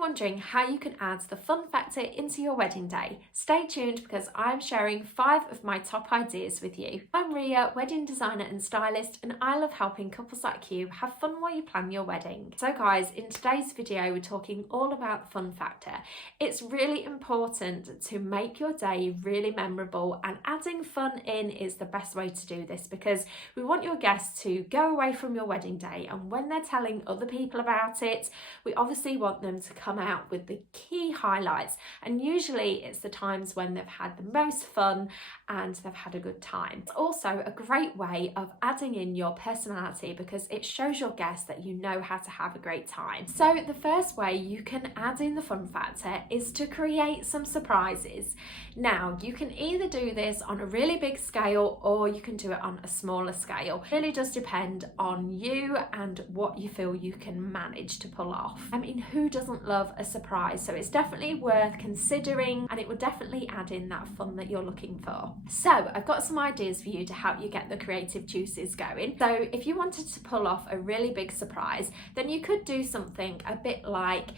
wondering how you can add the fun factor into your wedding day? Stay tuned because I'm sharing 5 of my top ideas with you. I'm Ria, wedding designer and stylist, and I love helping couples like you have fun while you plan your wedding. So guys, in today's video we're talking all about the fun factor. It's really important to make your day really memorable, and adding fun in is the best way to do this because we want your guests to go away from your wedding day, and when they're telling other people about it, we obviously want them to come out with the key highlights, and usually it's the times when they've had the most fun and they've had a good time. It's also a great way of adding in your personality because it shows your guests that you know how to have a great time. So the first way you can add in the fun factor is to create some surprises. Now you can either do this on a really big scale or you can do it on a smaller scale. It really does depend on you and what you feel you can manage to pull off. I mean, who doesn't love a surprise? So it's definitely worth considering, and it will definitely add in that fun that you're looking for. So I've got some ideas for you to help you get the creative juices going. So if you wanted to pull off a really big surprise, then you could do something a bit like,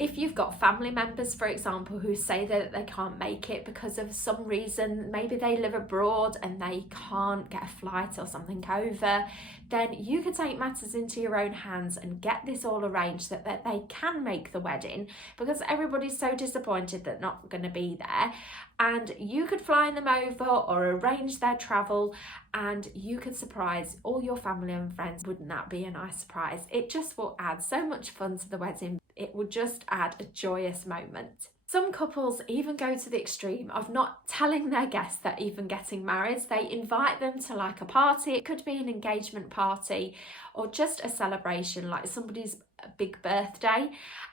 if you've got family members, for example, who say that they can't make it because of some reason, maybe they live abroad and they can't get a flight or something over, then you could take matters into your own hands and get this all arranged so that they can make the wedding, because everybody's so disappointed that they're not going to be there. And you could fly them over or arrange their travel, and you could surprise all your family and friends. Wouldn't that be a nice surprise? It just will add so much fun to the wedding. It will just add a joyous moment. Some couples even go to the extreme of not telling their guests they're even getting married. They invite them to like a party. It could be an engagement party or just a celebration like somebody's big birthday.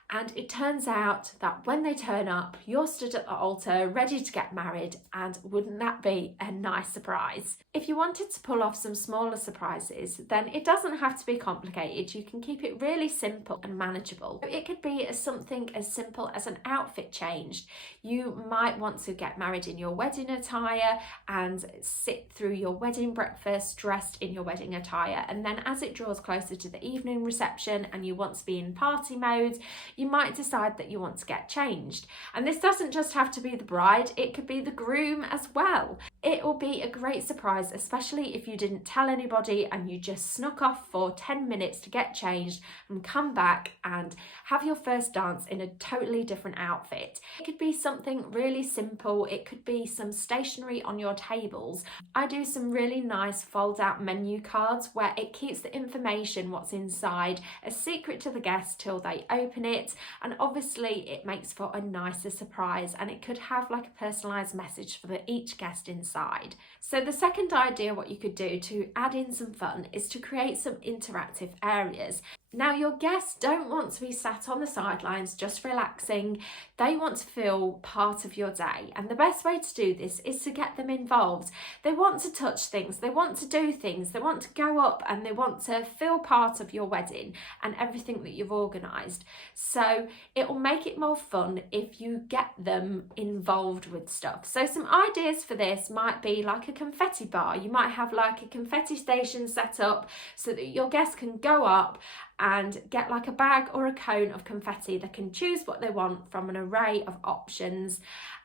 And it turns out that when they turn up, you're stood at the altar ready to get married, and wouldn't that be a nice surprise? If you wanted to pull off some smaller surprises, then it doesn't have to be complicated. You can keep it really simple and manageable. It could be something as simple as an outfit change. You might want to get married in your wedding attire and sit through your wedding breakfast dressed in your wedding attire, and then as it draws closer to the evening reception and you want to be in party mode, you might decide that you want to get changed. And this doesn't just have to be the bride, it could be the groom as well. It will be a great surprise, especially if you didn't tell anybody and you just snuck off for 10 minutes to get changed and come back and have your first dance in a totally different outfit. It could be something really simple. It could be some stationery on your tables. I do some really nice fold out menu cards where it keeps the information, what's inside, a secret to the guests till they open it. And obviously it makes for a nicer surprise, and it could have like a personalised message for each guest inside. So the second idea what you could do to add in some fun is to create some interactive areas. Now your guests don't want to be sat on the sidelines just relaxing. They want to feel part of your day, and the best way to do this is to get them involved. They want to touch things, they want to do things, they want to go up and they want to feel part of your wedding and everything that you've organised. So it will make it more fun if you get them involved with stuff. So some ideas for this might be like a confetti bar. You might have like a confetti station set up so that your guests can go up and get like a bag or a cone of confetti. They can choose what they want from an array of options,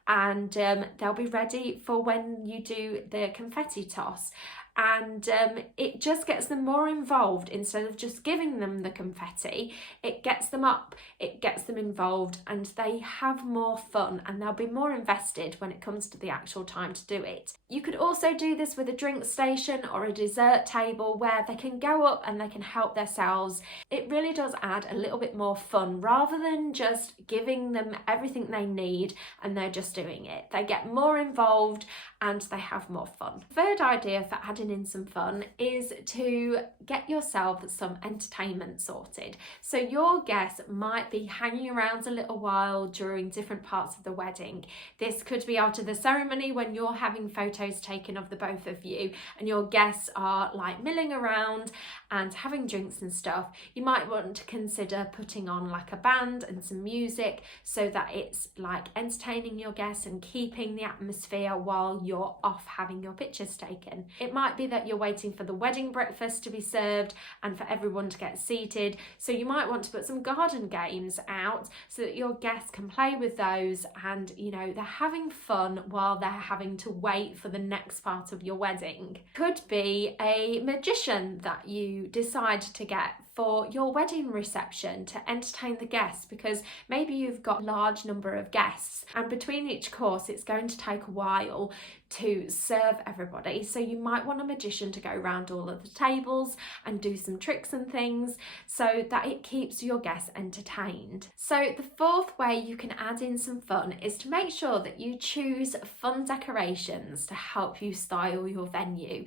and they'll be ready for when you do the confetti toss. And it just gets them more involved. Instead of just giving them the confetti, it gets them up, it gets them involved, and they have more fun and they'll be more invested when it comes to the actual time to do it. You could also do this with a drink station or a dessert table where they can go up and they can help themselves. It really does add a little bit more fun rather than just giving them everything they need and they're just doing it. They get more involved and they have more fun. Third idea for adding in some fun is to get yourself some entertainment sorted. So your guests might be hanging around a little while during different parts of the wedding. This could be after the ceremony when you're having photo photos taken of the both of you and your guests are like milling around and having drinks and stuff, you might want to consider putting on like a band and some music so that it's like entertaining your guests and keeping the atmosphere while you're off having your pictures taken. It might be that you're waiting for the wedding breakfast to be served and for everyone to get seated, so you might want to put some garden games out so that your guests can play with those and, you know, they're having fun while they're having to wait for the next part of your wedding. Could be a magician that you decide to get for your wedding reception to entertain the guests, because maybe you've got a large number of guests and between each course it's going to take a while to serve everybody, so you might want a magician to go around all of the tables and do some tricks and things so that it keeps your guests entertained. So the fourth way you can add in some fun is to make sure that you choose fun decorations to help you style your venue.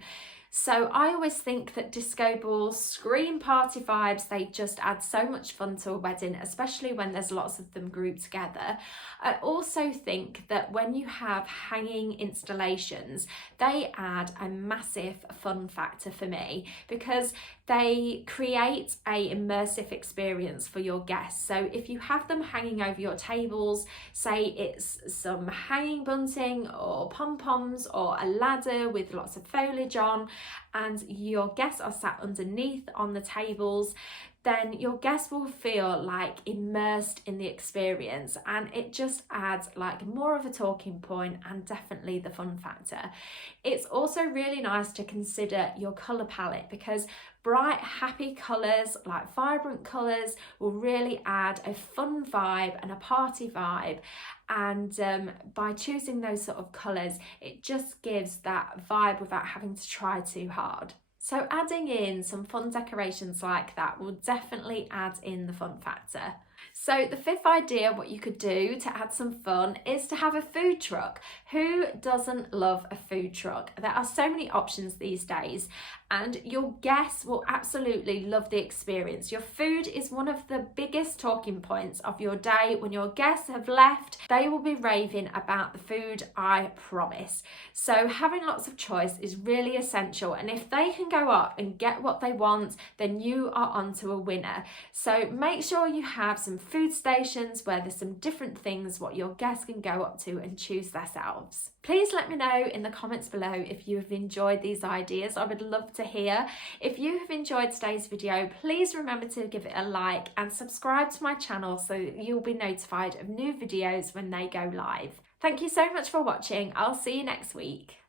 So I always think that disco balls scream party vibes. They just add so much fun to a wedding, especially when there's lots of them grouped together. I also think that when you have hanging installations, they add a massive fun factor for me because they create a immersive experience for your guests. So if you have them hanging over your tables, say it's some hanging bunting or pom-poms or a ladder with lots of foliage on, and your guests are sat underneath on the tables, then your guests will feel like immersed in the experience, and it just adds like more of a talking point and definitely the fun factor. It's also really nice to consider your colour palette because bright, happy colours, like vibrant colours, will really add a fun vibe and a party vibe. And by choosing those sort of colours, it just gives that vibe without having to try too hard. So adding in some fun decorations like that will definitely add in the fun factor. So the fifth idea, what you could do to add some fun, is to have a food truck. Who doesn't love a food truck? There are so many options these days and your guests will absolutely love the experience. Your food is one of the biggest talking points of your day. When your guests have left, they will be raving about the food, I promise. So having lots of choice is really essential, and if they can go up and get what they want, then you are onto a winner. So make sure you have some food stations where there's some different things what your guests can go up to and choose themselves. Please let me know in the comments below if you have enjoyed these ideas. I would love to hear. If you have enjoyed today's video, please remember to give it a like and subscribe to my channel so you'll be notified of new videos when they go live. Thank you so much for watching. I'll see you next week.